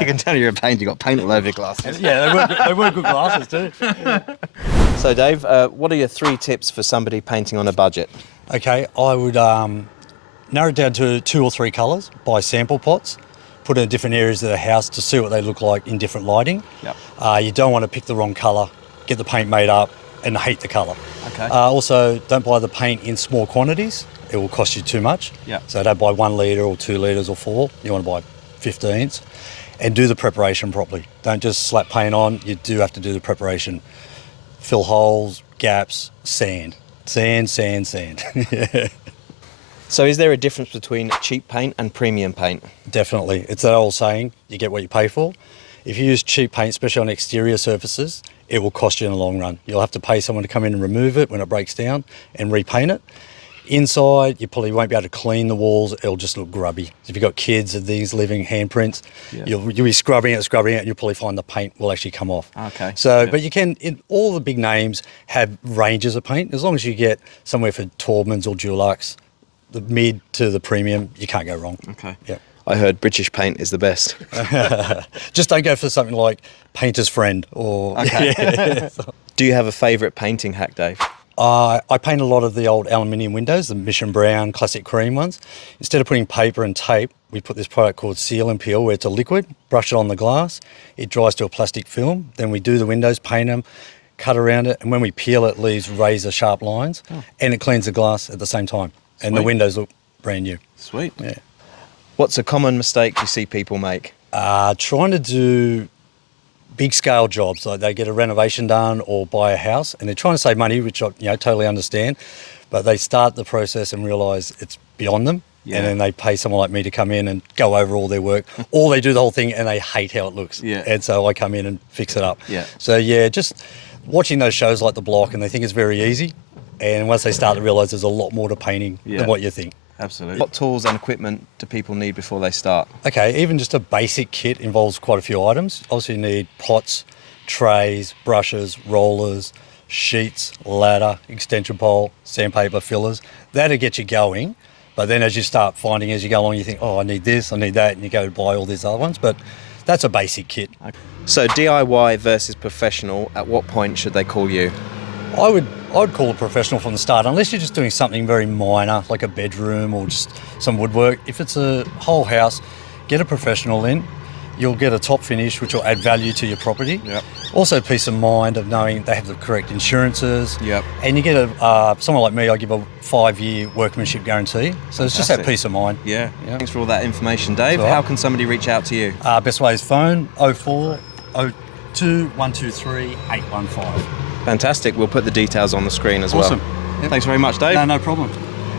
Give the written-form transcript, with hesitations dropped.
You can tell you're a painter, you've got paint all over your glasses. Yeah, they were good glasses too. So Dave, what are your 3 tips for somebody painting on a budget? Okay, I would narrow it down to 2 or 3 colours, buy sample pots, put in different areas of the house to see what they look like in different lighting. Yep. You don't want to pick the wrong colour, get the paint made up and hate the colour. Okay. Also, don't buy the paint in small quantities. It will cost you too much. Yep. So don't buy 1 litre or 2 litres or 4. You want to buy 15s. And do the preparation properly. Don't just slap paint on. You do have to do the preparation. Fill holes, gaps, sand. Sand. Yeah. So is there a difference between cheap paint and premium paint? Definitely. It's that old saying, you get what you pay for. If you use cheap paint, especially on exterior surfaces, it will cost you in the long run. You'll have to pay someone to come in and remove it when it breaks down and repaint it. Inside, you probably won't be able to clean the walls. It'll just look grubby. If you've got kids of these living handprints, you'll be scrubbing it, and you'll probably find the paint will actually come off. Okay. So, but you can, all the big names have ranges of paint. As long as you get somewhere for Taubmans or Dulux, the mid to the premium, you can't go wrong. Okay. Yeah. I heard British paint is the best. Just don't go for something like Painter's Friend or... Okay. Yeah. Do you have a favourite painting hack, Dave? I paint a lot of the old aluminium windows, the Mission Brown, classic cream ones. Instead of putting paper and tape, we put this product called Seal and Peel, where it's a liquid, brush it on the glass, it dries to a plastic film, then we do the windows, paint them, cut around it, and when we peel it, it leaves razor sharp lines, and it cleans the glass at the same time. Sweet. And the windows look brand new. Sweet. Yeah. What's a common mistake you see people make? Trying to do big scale jobs, like they get a renovation done or buy a house and they're trying to save money, which I totally understand, but they start the process and realise it's beyond them. Yeah. And then they pay someone like me to come in and go over all their work, or they do the whole thing and they hate how it looks. Yeah. And so I come in and fix it up. Yeah. So yeah, just watching those shows like The Block, and they think it's very easy, and once they start to realise there's a lot more to painting than what you think. Absolutely. What tools and equipment do people need before they start? Okay, even just a basic kit involves quite a few items. Obviously you need pots, trays, brushes, rollers, sheets, ladder, extension pole, sandpaper, fillers. That'll get you going. But then as you start finding as you go along, you think, oh, I need this, I need that, and you go buy all these other ones. But that's a basic kit. So DIY versus professional, at what point should they call you? I'd call a professional from the start, unless you're just doing something very minor, like a bedroom or just some woodwork. If it's a whole house, get a professional in. You'll get a top finish, which will add value to your property. Yep. Also, peace of mind of knowing they have the correct insurances. Yep. And you get someone like me, I give a 5-year workmanship guarantee. So it's just that Fantastic. peace of mind. Yeah. Thanks for all that information, Dave. Right. How can somebody reach out to you? Best way is phone 04 02 123 815. Fantastic. We'll put the details on the screen as Awesome. well. Yep. Thanks very much, Dave. No problem.